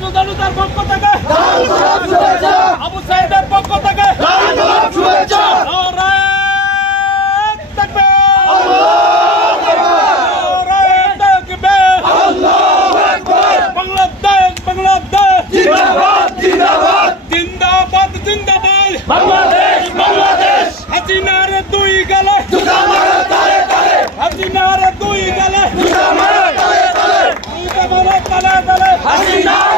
ছাত্র জনতার পক্ষ থেকে। আবু সাইদের পক্ষ থেকে! বাংলাদেশ বাংলাদেশ জিন্দাবাদ জিন্দাবাদ বাংলাদেশ বাংলাদেশ হাসিনার দুই গেলে। হাসিনার দুই গেলে হাসিনার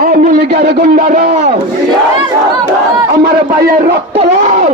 আওয়ামী লীগের গুন্ডারা। আমার ভাইয়ের রক্ত লাল